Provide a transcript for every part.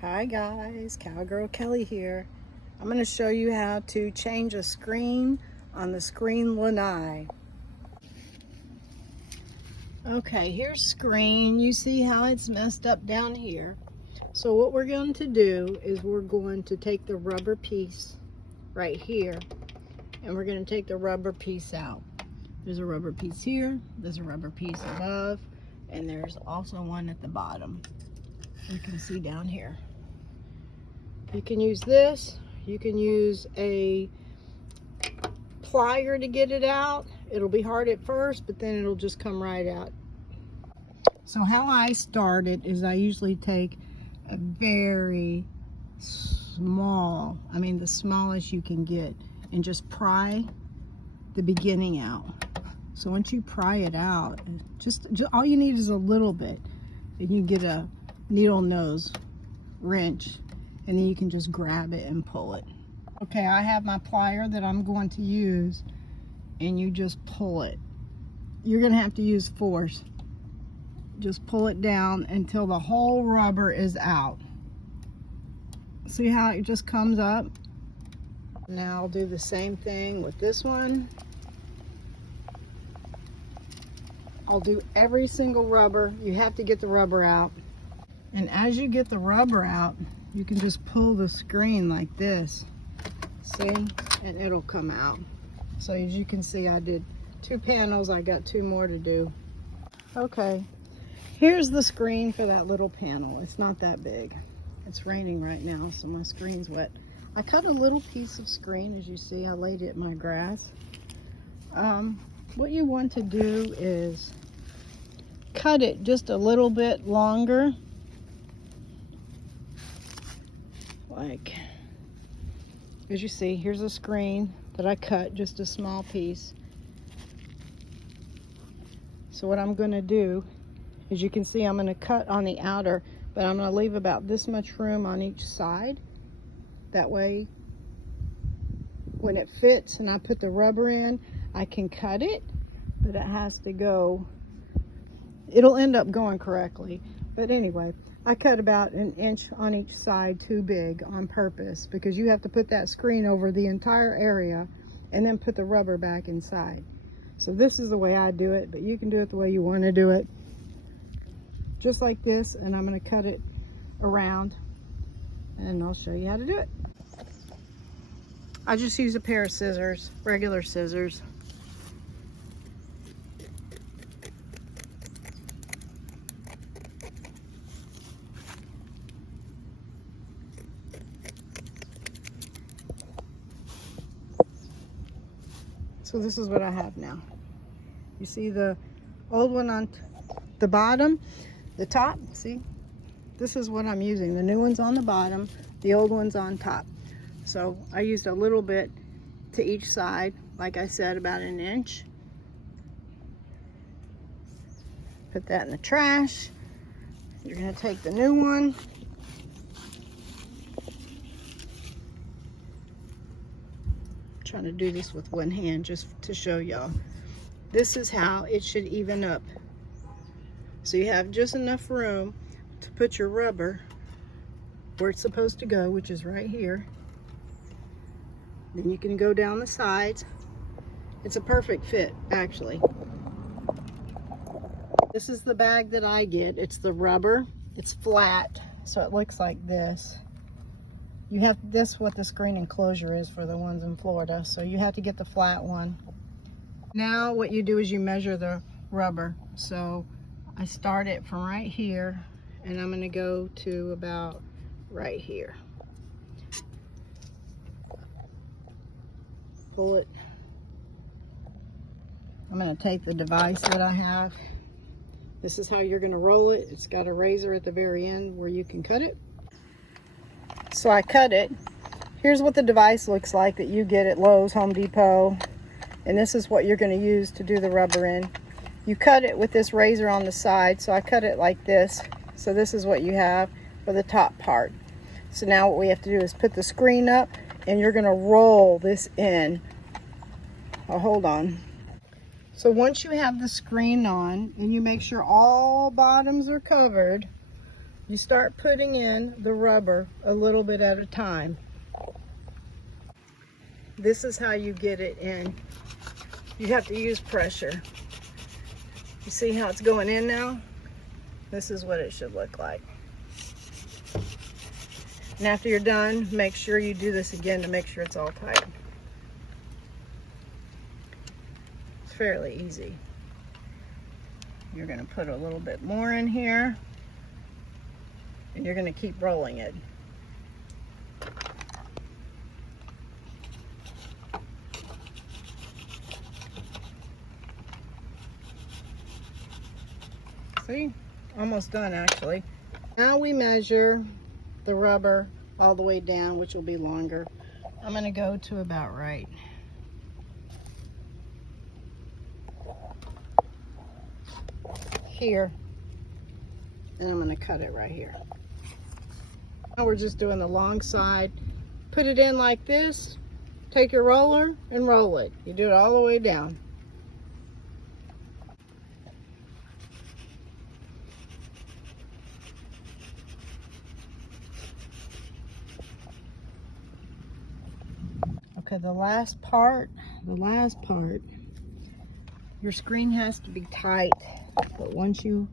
Hi guys, Cowgirl Kelly here. I'm going to show you how to change a screen on the screen lanai. Okay, here's screen. You see how it's messed up down here. So what we're going to do is we're going to take the rubber piece right here and we're going to take the rubber piece out. There's a rubber piece here, there's a rubber piece above, and there's also one at the bottom. You can see down here. You can use this, you can use a plier to get it out. It'll be hard at first, but then it'll just come right out. So how I start it is I usually take a very small, the smallest you can get, and just pry the beginning out. So once you pry it out, just all you need is a little bit. And you get a needle nose wrench, and then you can just grab it and pull it. Okay, I have my plier that I'm going to use, and you just pull it. You're gonna have to use force. Just pull it down until the whole rubber is out. See how it just comes up? Now I'll do the same thing with this one. I'll do every single rubber. You have to get the rubber out. And as you get the rubber out, you can just pull the screen like this. See? And it'll come out. So as you can see, I did 2 panels. I got 2 more to do. Okay. Here's the screen for that little panel. It's not that big. It's raining right now, so my screen's wet. I cut a little piece of screen, as you see. I laid it in my grass. What you want to do is cut it just a little bit longer. Like, as you see, here's a screen that I cut, just a small piece. So what I'm going to do, as you can see, I'm going to cut on the outer, but I'm going to leave about this much room on each side. That way, when it fits and I put the rubber in, I can cut it, but it has to go, it'll end up going correctly. But anyway, I cut about 1 inch on each side too big on purpose, because you have to put that screen over the entire area and then put the rubber back inside. So this is the way I do it, but you can do it the way you want to do it. Just like this, and I'm going to cut it around and I'll show you how to do it. I just use a pair of scissors, regular scissors. So this is what I have now. You see the old one on the bottom, the top, see? This is what I'm using. The new one's on the bottom, the old one's on top. So I used a little bit to each side, like I said, about 1 inch. Put that in the trash. You're gonna take the new one. I'm trying to do this with one hand just to show y'all. This is how it should even up. So you have just enough room to put your rubber where it's supposed to go, which is right here. Then you can go down the sides. It's a perfect fit, actually. This is the bag that I get. It's the rubber. It's flat, so it looks like this. You have this, what the screen enclosure is for the ones in Florida, so you have to get the flat one. Now what you do is you measure the rubber. So I start it from right here, and I'm going to go to about right here. Pull it. I'm going to take the device that I have. This is how you're going to roll it. It's got a razor at the very end where you can cut it. So I cut it. Here's what the device looks like that you get at Lowe's, Home Depot. And this is what you're going to use to do the rubber in. You cut it with this razor on the side, so I cut it like this. So this is what you have for the top part. So now what we have to do is put the screen up, and you're going to roll this in. Oh, hold on. So once you have the screen on and you make sure all bottoms are covered, You start putting in the rubber a little bit at a time. This is how you get it in. You have to use pressure. You see how it's going in now? This is what it should look like. And after you're done, make sure you do this again to make sure it's all tight. It's fairly easy. You're going to put a little bit more in here, and you're going to keep rolling it. See? Almost done actually. Now we measure the rubber all the way down, which will be longer. I'm going to go to about right. Here. And I'm going to cut it right here. Now we're just doing the long side. Put it in like this. Take your roller and roll it. You do it all the way down. Okay, the last part, your screen has to be tight, but once you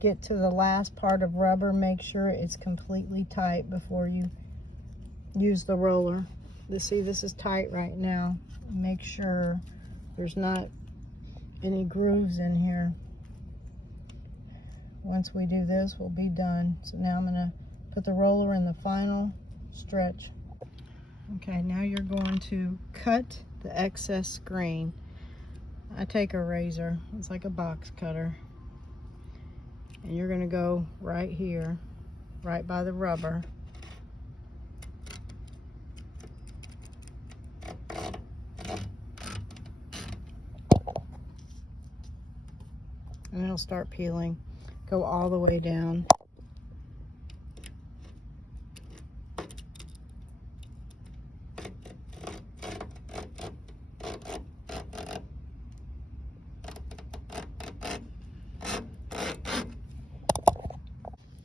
get to the last part of rubber, make sure it's completely tight before you use the roller. See, this is tight right now. Make sure there's not any grooves in here. Once we do this, we'll be done. So now I'm gonna put the roller in the final stretch. Okay, now you're going to cut the excess screen. I take a razor, it's like a box cutter, and you're going to go right here, right by the rubber. And it'll start peeling. Go all the way down.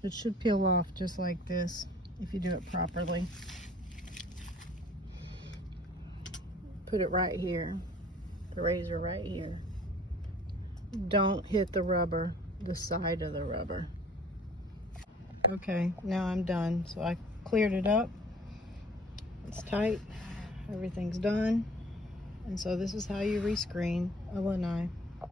It should peel off just like this if you do it properly. Put it right here, the razor right here. Don't hit the rubber, the side of the rubber. Okay, now I'm done. So I cleared it up. It's tight. Everything's done. And so this is how you rescreen a lanai.